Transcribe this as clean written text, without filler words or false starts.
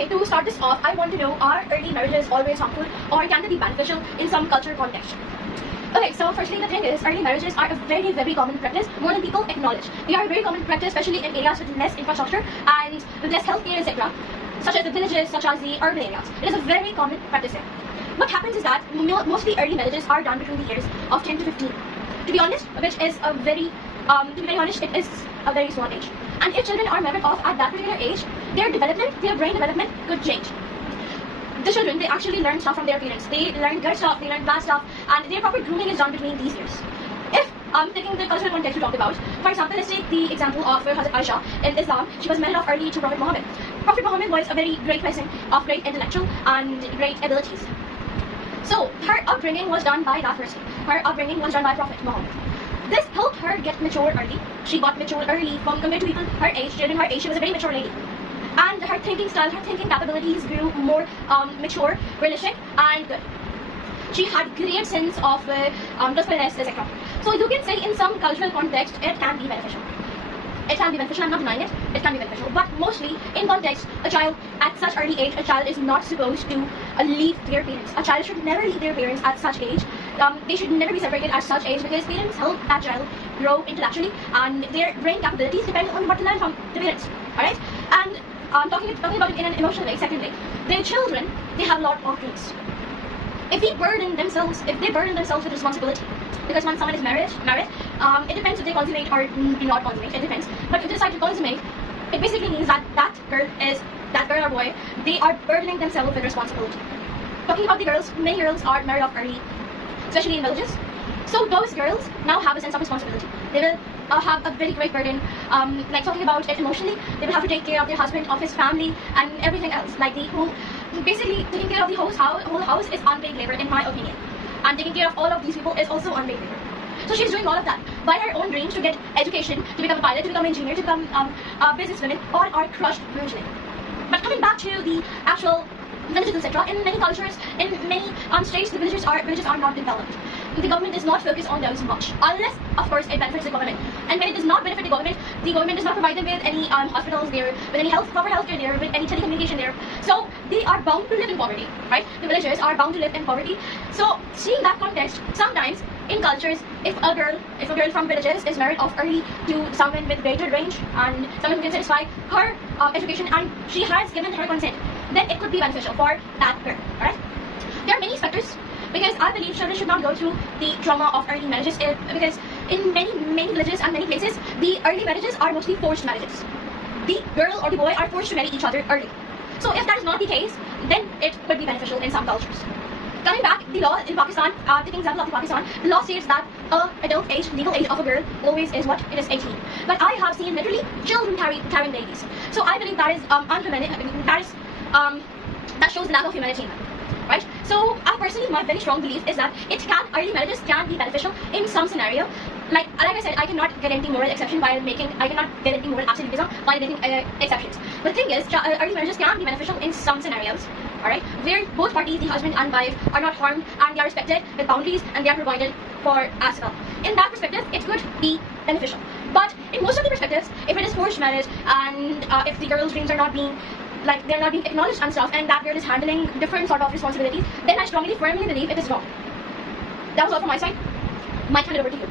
Okay, to start this off, I want to know, are early marriages always harmful or can they be beneficial in some cultural context? Okay, so firstly the thing is, early marriages are a very, very common practice, more than people acknowledge. They are a very common practice, especially in areas with less infrastructure and with less healthcare, etc., such as the villages, such as the urban areas. It is a very common practice there. What happens is that mostly early marriages are done between the years of 10 to 15. To be honest, which is a very, it is a very small age. And if children are married off at that particular age, their development, their brain development could change. The children, they actually learn stuff from their parents. They learn good stuff, they learn bad stuff, and their proper grooming is done between these years. If taking the cultural context we talked about, for example, let's take the example of Hazrat Aisha in Islam. She was married off early to Prophet Muhammad. Prophet Muhammad was a very great person of great intellectual and great abilities. So her upbringing was done by that person. Her upbringing was done by Prophet Muhammad. This helped her get mature early. She got mature early compared to people her age. Children her age, she was a very mature lady. And her thinking style, her thinking capabilities grew more mature, realistic, and good. She had great sense of truthfulness, etc. So you can say in some cultural context, it can be beneficial. It can be beneficial, I'm not denying it, it can be beneficial. But mostly, in context, a child at such early age, a child is not supposed to leave their parents. A child should never leave their parents at such age. They should never be separated at such age because parents help that child grow intellectually and their brain capabilities depend on what they learn from the parents. Alright? And talking about it in an emotional way, secondly, their children, they have a lot of dreams. If they burden themselves with responsibility, because when someone is married, it depends if they consummate or do not consummate, it depends. But if they decide to consummate, it basically means that that girl or boy, they are burdening themselves with responsibility. Talking about the girls, many girls are married off early, especially in villages. So those girls now have a sense of responsibility. They will have a very great burden, like talking about it emotionally, they will have to take care of their husband, of his family, and everything else. Like the whole, basically taking care of the whole house is unpaid labor in my opinion. And taking care of all of these people is also unpaid labor. So she's doing all of that by her own dreams to get education, to become a pilot, to become an engineer, to become a businesswoman, all are crushed brutally. But coming back to the actual villages, etc., in many cultures, in many states, the villages are not developed. The government does not focus on those much, unless, of course, it benefits the government. And when it does not benefit the government does not provide them with any hospitals there, with any proper healthcare there, with any telecommunication there. So they are bound to live in poverty, right? The villagers are bound to live in poverty. So seeing that context, sometimes in cultures, if a girl from villages is married off early to someone with greater range and someone who can satisfy her education and she has given her consent, then it could be beneficial for that girl, alright? There are many factors, because I believe children should not go through the trauma of early marriages, because in many villages and many places, the early marriages are mostly forced marriages. The girl or the boy are forced to marry each other early. So if that is not the case, then it could be beneficial in some cultures. Coming back, the law in Pakistan, taking example of Pakistan, the law states that adult age, legal age of a girl always is what? It is 18. But I have seen literally children carrying babies. So I believe that is that shows the lack of humanity in them. Right? So I personally, my very strong belief is that early marriages can be beneficial in some scenario. Like I said, I cannot guarantee moral exception I cannot guarantee moral absolutism while making exceptions. But the thing is, early marriages can be beneficial in some scenarios, alright, where both parties, the husband and wife, are not harmed and they are respected with boundaries and they are provided for as well. In that perspective, it could be beneficial. But in most of the perspectives, if it is forced marriage and if the girl's dreams are not being they're not being acknowledged and stuff, and that girl is handling different sort of responsibilities, then I firmly believe it is wrong. That was all from my side. Mike, hand it over to you.